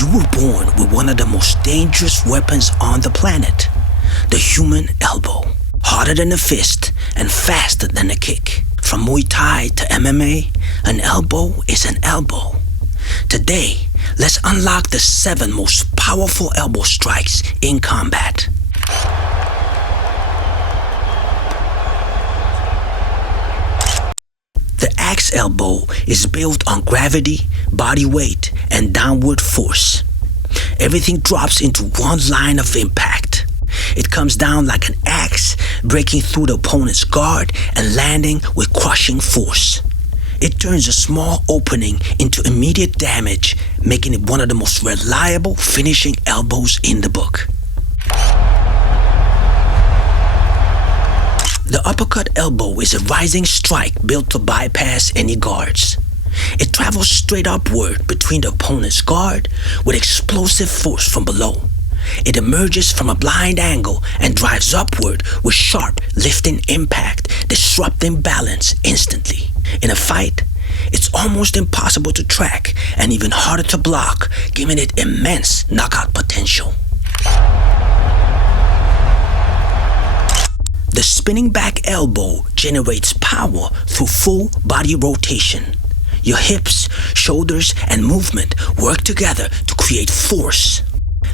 You were born with one of the most dangerous weapons on the planet, the human elbow. Harder than a fist and faster than a kick. From Muay Thai to MMA, an elbow is an elbow. Today, let's unlock the 7 most powerful elbow strikes in combat. The axe elbow is built on gravity, body weight, and downward force. Everything drops into one line of impact. It comes down like an axe, breaking through the opponent's guard and landing with crushing force. It turns a small opening into immediate damage, making it one of the most reliable finishing elbows in the book. The uppercut elbow is a rising strike built to bypass any guards. It travels straight upward between the opponent's guard with explosive force from below. It emerges from a blind angle and drives upward with sharp lifting impact, disrupting balance instantly. In a fight, it's almost impossible to track and even harder to block, giving it immense knockout potential. The spinning back elbow generates power through full body rotation. Your hips, shoulders, and movement work together to create force.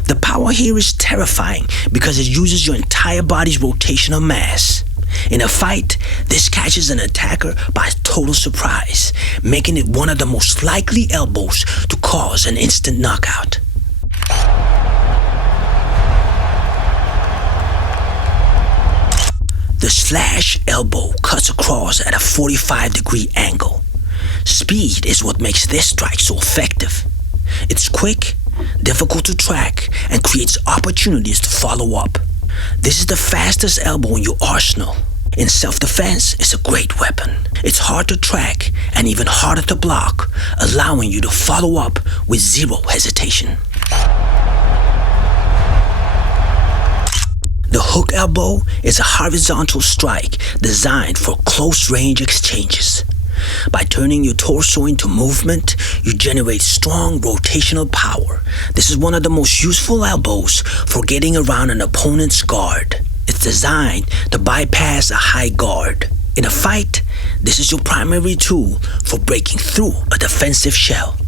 The power here is terrifying because it uses your entire body's rotational mass. In a fight, this catches an attacker by total surprise, making it one of the most likely elbows to cause an instant knockout. The slash elbow cuts across at a 45-degree angle. Speed is what makes this strike so effective. It's quick, difficult to track, and creates opportunities to follow up. This is the fastest elbow in your arsenal. In self-defense, it's a great weapon. It's hard to track and even harder to block, allowing you to follow up with zero hesitation. The hook elbow is a horizontal strike designed for close-range exchanges. By turning your torso into movement, you generate strong rotational power. This is one of the most useful elbows for getting around an opponent's guard. It's designed to bypass a high guard. In a fight, this is your primary tool for breaking through a defensive shell.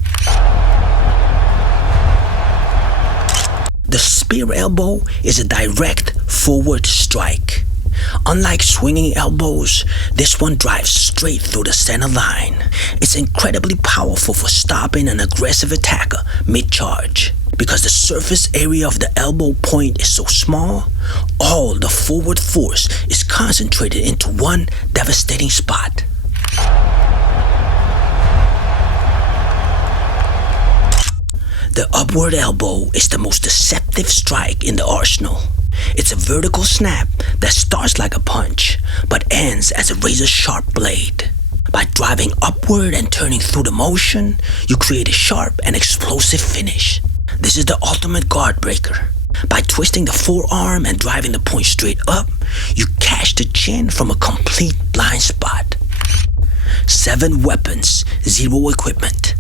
The spear elbow is a direct forward strike. Unlike swinging elbows, this one drives straight through the center line. It's incredibly powerful for stopping an aggressive attacker mid-charge. Because the surface area of the elbow point is so small, all the forward force is concentrated into one devastating spot. The upward elbow is the most deceptive strike in the arsenal. It's a vertical snap that starts like a punch, but ends as a razor-sharp blade. By driving upward and turning through the motion, you create a sharp and explosive finish. This is the ultimate guard breaker. By twisting the forearm and driving the point straight up, you catch the chin from a complete blind spot. 7 weapons, 0 equipment.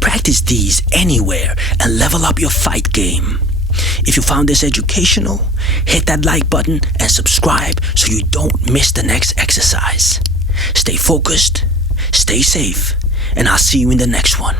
Practice these anywhere and level up your fight game. If you found this educational, hit that like button and subscribe so you don't miss the next exercise. Stay focused, stay safe, and I'll see you in the next one.